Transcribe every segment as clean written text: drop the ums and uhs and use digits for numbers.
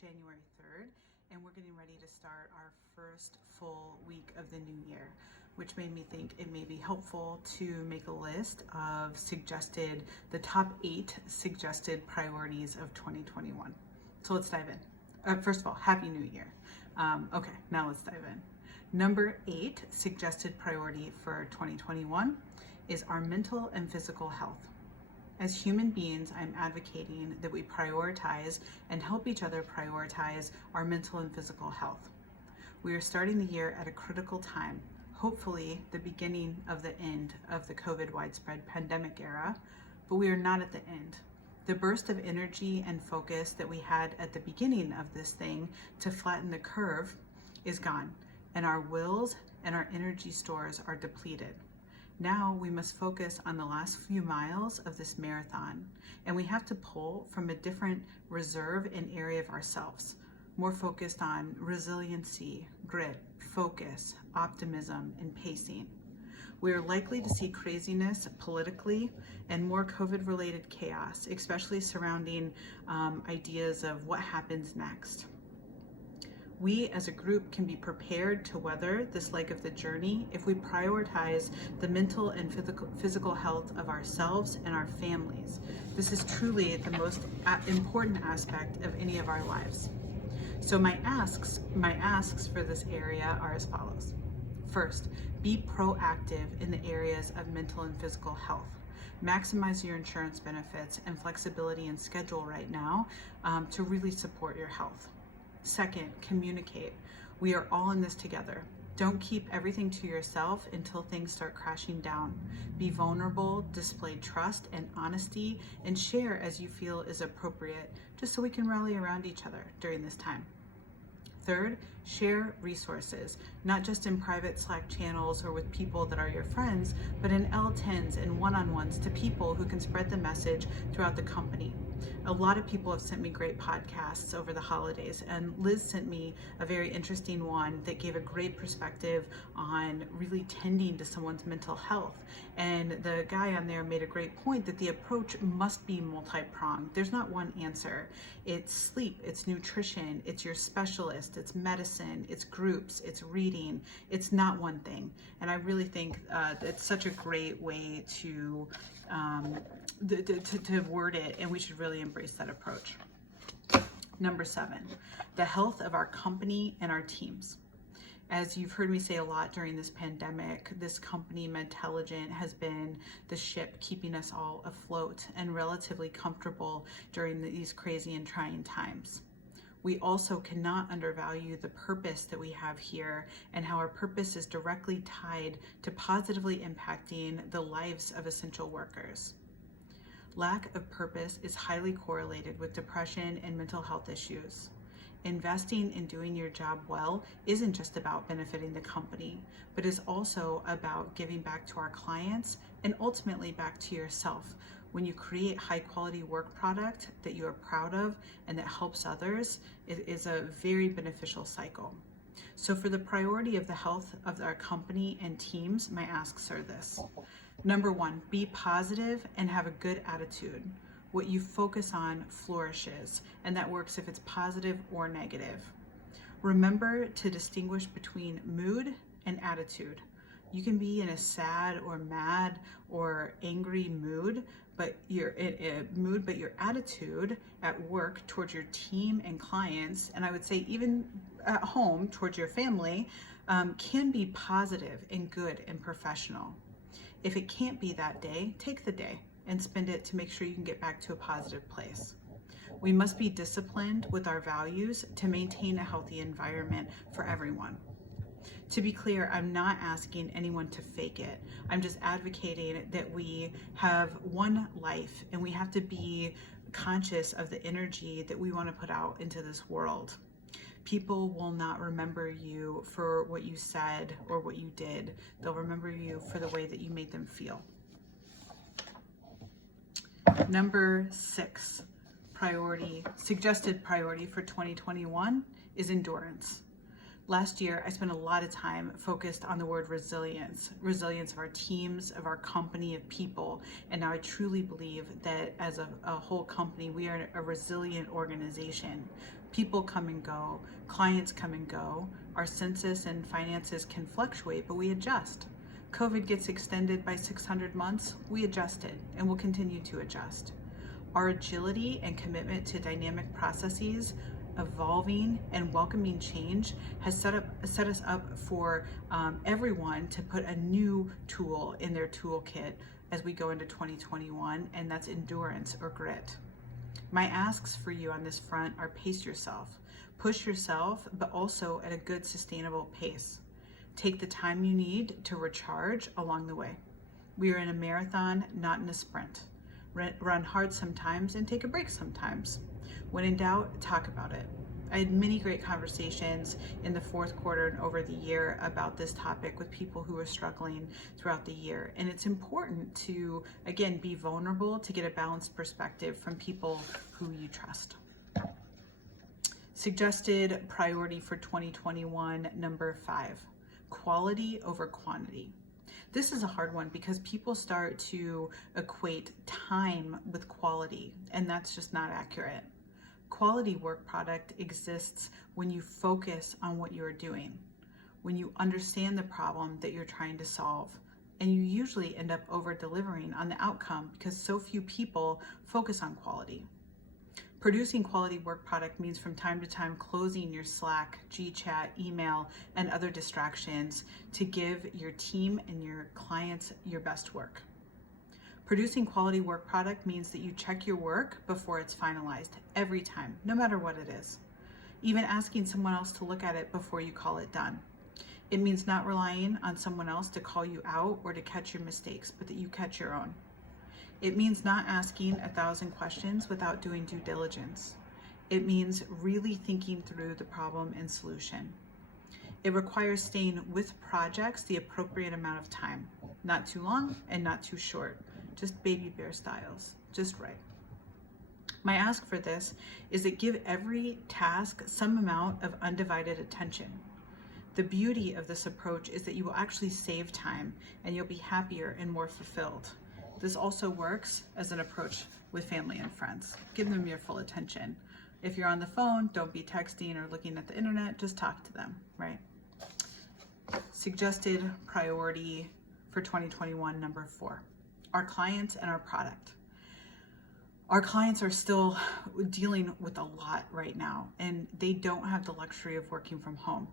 January 3rd, and we're getting ready to start our first full week of the new year, which made me think it may be helpful to make a list of the top 8 suggested priorities of 2021. So let's dive in. First of all, Happy New Year. Okay, now let's dive in. Number 8 suggested priority for 2021 is our mental and physical health. As human beings, I'm advocating that we prioritize and help each other prioritize our mental and physical health. We are starting the year at a critical time, hopefully the beginning of the end of the COVID widespread pandemic era, but we are not at the end. The burst of energy and focus that we had at the beginning of this thing to flatten the curve is gone, and our wills and our energy stores are depleted. Now we must focus on the last few miles of this marathon, and we have to pull from a different reserve and area of ourselves, more focused on resiliency, grit, focus, optimism, and pacing. We are likely to see craziness politically and more COVID-related chaos, especially surrounding ideas of what happens next. We as a group can be prepared to weather this leg of the journey if we prioritize the mental and physical health of ourselves and our families. This is truly the most important aspect of any of our lives. So my asks for this area are as follows. First, be proactive in the areas of mental and physical health. Maximize your insurance benefits and flexibility in schedule right now to really support your health. Second, communicate. We are all in this together. Don't keep everything to yourself until things start crashing down. Be vulnerable, display trust and honesty, and share as you feel is appropriate, just so we can rally around each other during this time. Third, share resources, not just in private Slack channels or with people that are your friends, but in L10s and one-on-ones to people who can spread the message throughout the company. A lot of people have sent me great podcasts over the holidays, and Liz sent me a very interesting one that gave a great perspective on really tending to someone's mental health. And the guy on there made a great point that the approach must be multi-pronged. There's not one answer. It's sleep, it's nutrition, it's your specialist, it's medicine, it's groups, it's reading. It's not one thing. And I really think it's such a great way to word it, and we should really embrace that approach. Number 7, the health of our company and our teams. As you've heard me say a lot during this pandemic, this company, Medtelligent, has been the ship keeping us all afloat and relatively comfortable during these crazy and trying times. We also cannot undervalue the purpose that we have here and how our purpose is directly tied to positively impacting the lives of essential workers. Lack of purpose is highly correlated with depression and mental health issues. Investing in doing your job well isn't just about benefiting the company, but is also about giving back to our clients and ultimately back to yourself. When you create high quality work product that you are proud of and that helps others, it is a very beneficial cycle. So for the priority of the health of our company and teams, my asks are this. Number 1, be positive and have a good attitude. What you focus on flourishes, and that works if it's positive or negative. Remember to distinguish between mood and attitude. You can be in a sad or mad or angry mood, but your attitude at work towards your team and clients, and I would say even at home towards your family, can be positive and good and professional. If it can't be that day, take the day and spend it to make sure you can get back to a positive place. We must be disciplined with our values to maintain a healthy environment for everyone. To be clear, I'm not asking anyone to fake it. I'm just advocating that we have one life and we have to be conscious of the energy that we want to put out into this world. People will not remember you for what you said or what you did. They'll remember you for the way that you made them feel. Number 6, suggested priority for 2021 is endurance. Last year, I spent a lot of time focused on the word resilience of our teams, of our company, of people. And now I truly believe that as a whole company, we are a resilient organization. People come and go, clients come and go, our census and finances can fluctuate, but we adjust. COVID gets extended by 600 months, we adjusted and will continue to adjust. Our agility and commitment to dynamic processes, evolving and welcoming change has set us up for everyone to put a new tool in their toolkit as we go into 2021, and that's endurance or grit. My asks for you on this front are pace yourself, push yourself, but also at a good sustainable pace. Take the time you need to recharge along the way. We are in a marathon, not in a sprint. Run hard sometimes and take a break sometimes. When in doubt, talk about it. I had many great conversations in the fourth quarter and over the year about this topic with people who are struggling throughout the year. And it's important to, again, be vulnerable to get a balanced perspective from people who you trust. Suggested priority for 2021, number 5, quality over quantity. This is a hard one because people start to equate time with quality, and that's just not accurate. Quality work product exists when you focus on what you're doing, when you understand the problem that you're trying to solve, and you usually end up over-delivering on the outcome because so few people focus on quality. Producing quality work product means from time to time closing your Slack, GChat, email, and other distractions to give your team and your clients your best work. Producing quality work product means that you check your work before it's finalized every time, no matter what it is. Even asking someone else to look at it before you call it done. It means not relying on someone else to call you out or to catch your mistakes, but that you catch your own. It means not asking 1,000 questions without doing due diligence. It means really thinking through the problem and solution. It requires staying with projects the appropriate amount of time, not too long and not too short, just baby bear styles, just right. My ask for this is that give every task some amount of undivided attention. The beauty of this approach is that you will actually save time and you'll be happier and more fulfilled. This also works as an approach with family and friends. Give them your full attention. If you're on the phone, don't be texting or looking at the internet, just talk to them, right? Suggested priority for 2021, number 4, our clients and our product. Our clients are still dealing with a lot right now, and they don't have the luxury of working from home.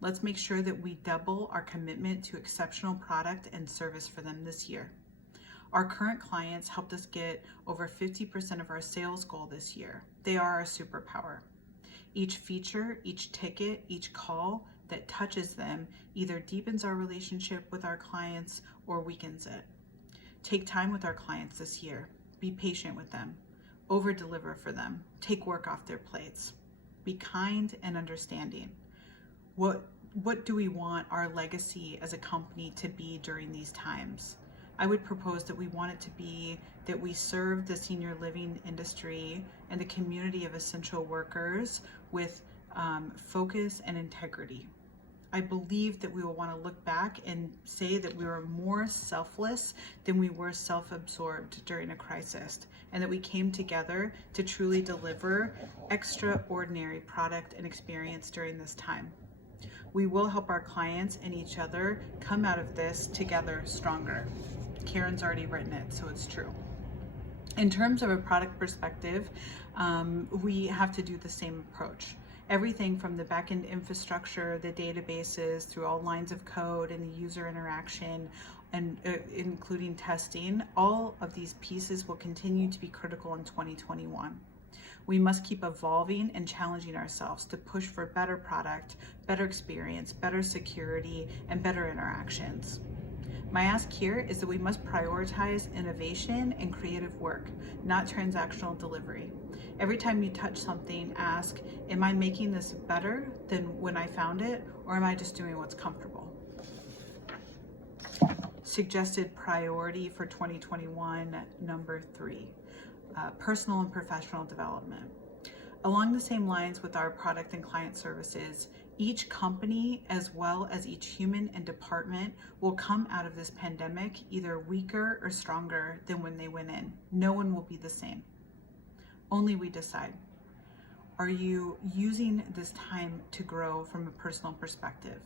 Let's make sure that we double our commitment to exceptional product and service for them this year. Our current clients helped us get over 50% of our sales goal this year. They are our superpower. Each feature, each ticket, each call that touches them either deepens our relationship with our clients or weakens it. Take time with our clients this year. Be patient with them. Over-deliver for them. Take work off their plates. Be kind and understanding. What do we want our legacy as a company to be during these times? I would propose that we want it to be that we serve the senior living industry and the community of essential workers with focus and integrity. I believe that we will want to look back and say that we were more selfless than we were self-absorbed during a crisis, and that we came together to truly deliver extraordinary product and experience during this time. We will help our clients and each other come out of this together stronger. Karen's already written it, so it's true. In terms of a product perspective, we have to do the same approach. Everything from the backend infrastructure, the databases, through all lines of code and the user interaction, and including testing, all of these pieces will continue to be critical in 2021. We must keep evolving and challenging ourselves to push for better product, better experience, better security, and better interactions. My ask here is that we must prioritize innovation and creative work, not transactional delivery. Every time you touch something, ask, am I making this better than when I found it, or am I just doing what's comfortable? Suggested priority for 2021, number 3, personal and professional development. Along the same lines with our product and client services, each company, as well as each human and department, will come out of this pandemic either weaker or stronger than when they went in. No one will be the same. Only we decide. Are you using this time to grow from a personal perspective?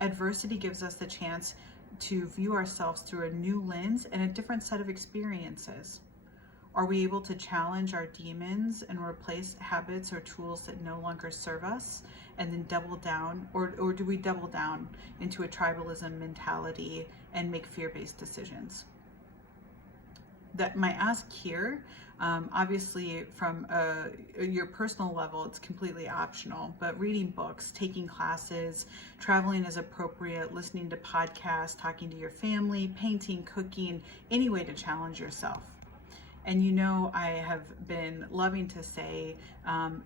Adversity gives us the chance to view ourselves through a new lens and a different set of experiences. Are we able to challenge our demons and replace habits or tools that no longer serve us and then double down, or do we double down into a tribalism mentality and make fear-based decisions? That my ask here, obviously from your personal level, it's completely optional, but reading books, taking classes, traveling as appropriate, listening to podcasts, talking to your family, painting, cooking, any way to challenge yourself. And you know, I have been loving to say,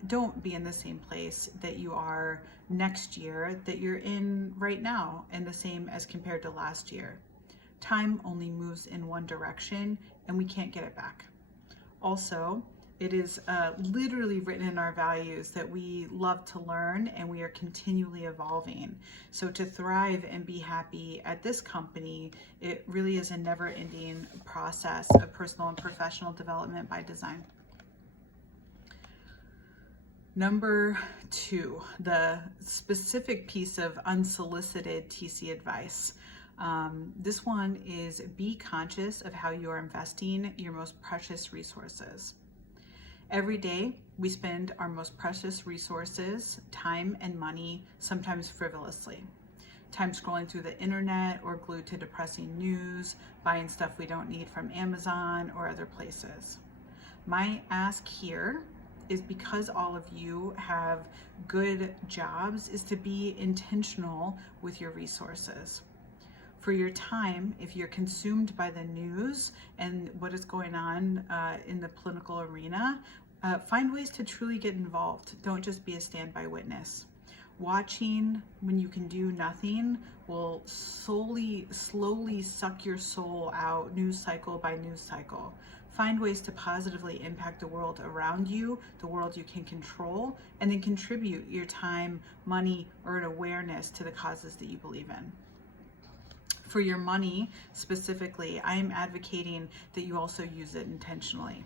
don't be in the same place that you are next year that you're in right now, and the same as compared to last year. Time only moves in one direction and we can't get it back. Also, it is literally written in our values that we love to learn and we are continually evolving. So to thrive and be happy at this company, it really is a never-ending process of personal and professional development by design. Number 2, the specific piece of unsolicited TC advice. This one is be conscious of how you are investing your most precious resources. Every day, we spend our most precious resources, time and money, sometimes frivolously. Time scrolling through the internet or glued to depressing news, buying stuff we don't need from Amazon or other places. My ask here is, because all of you have good jobs, is to be intentional with your resources. For your time, if you're consumed by the news and what is going on in the political arena, find ways to truly get involved. Don't just be a standby witness. Watching when you can do nothing will slowly suck your soul out, news cycle by news cycle. Find ways to positively impact the world around you, the world you can control, and then contribute your time, money, or an awareness to the causes that you believe in. For your money specifically, I am advocating that you also use it intentionally.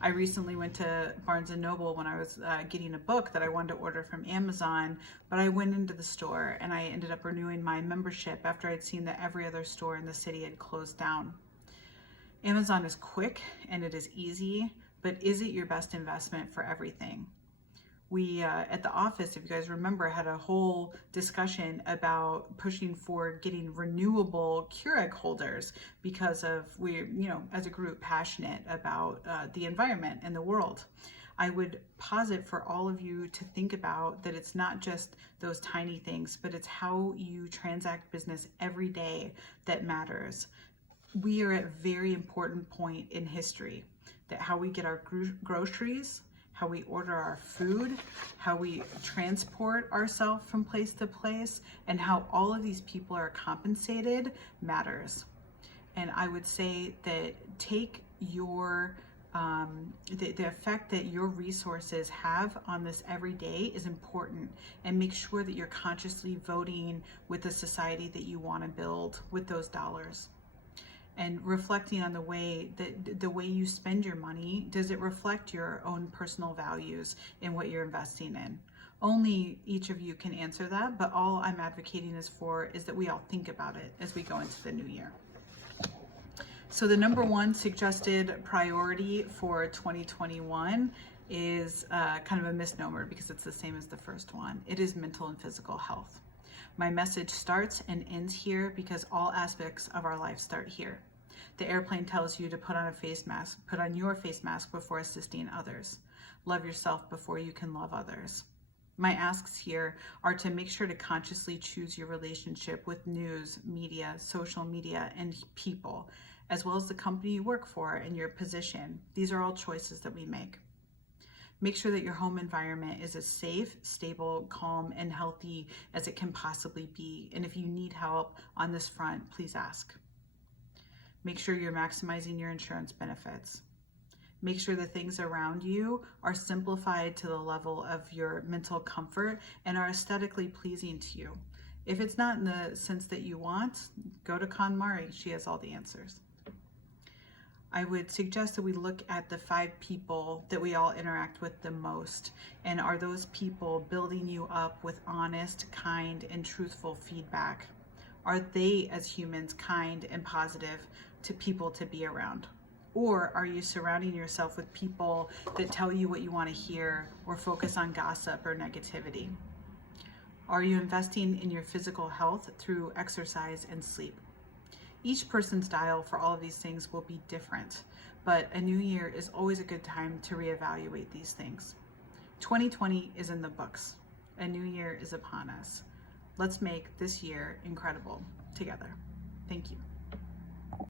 I recently went to Barnes & Noble when I was getting a book that I wanted to order from Amazon, but I went into the store and I ended up renewing my membership after I'd seen that every other store in the city had closed down. Amazon is quick and it is easy, but is it your best investment for everything? We, at the office, if you guys remember, had a whole discussion about pushing for getting renewable Keurig holders because of we're, as a group, passionate about the environment and the world. I would posit for all of you to think about that it's not just those tiny things, but it's how you transact business every day that matters. We are at a very important point in history, that how we get our groceries, how we order our food, how we transport ourselves from place to place, and how all of these people are compensated matters. And I would say that take your the effect that your resources have on this every day is important, and make sure that you're consciously voting with the society that you want to build with those dollars. And reflecting on the way you spend your money, does it reflect your own personal values in what you're investing in? Only each of you can answer that, but all I'm advocating is that we all think about it as we go into the new year. So the number 1 suggested priority for 2021 is kind of a misnomer because it's the same as the first one. It is mental and physical health. My message starts and ends here because all aspects of our life start here. The airplane tells you to put on your face mask before assisting others. Love yourself before you can love others. My asks here are to make sure to consciously choose your relationship with news, media, social media, and people, as well as the company you work for and your position. These are all choices that we make. Make sure that your home environment is as safe, stable, calm, and healthy as it can possibly be. And if you need help on this front, please ask. Make sure you're maximizing your insurance benefits. Make sure the things around you are simplified to the level of your mental comfort and are aesthetically pleasing to you. If it's not in the sense that you want, go to KonMari. She has all the answers. I would suggest that we look at the 5 people that we all interact with the most. And are those people building you up with honest, kind, and truthful feedback? Are they, as humans, kind and positive to people to be around? Or are you surrounding yourself with people that tell you what you want to hear or focus on gossip or negativity? Are you investing in your physical health through exercise and sleep? Each person's dial for all of these things will be different, but a new year is always a good time to reevaluate these things. 2020 is in the books. A new year is upon us. Let's make this year incredible together. Thank you.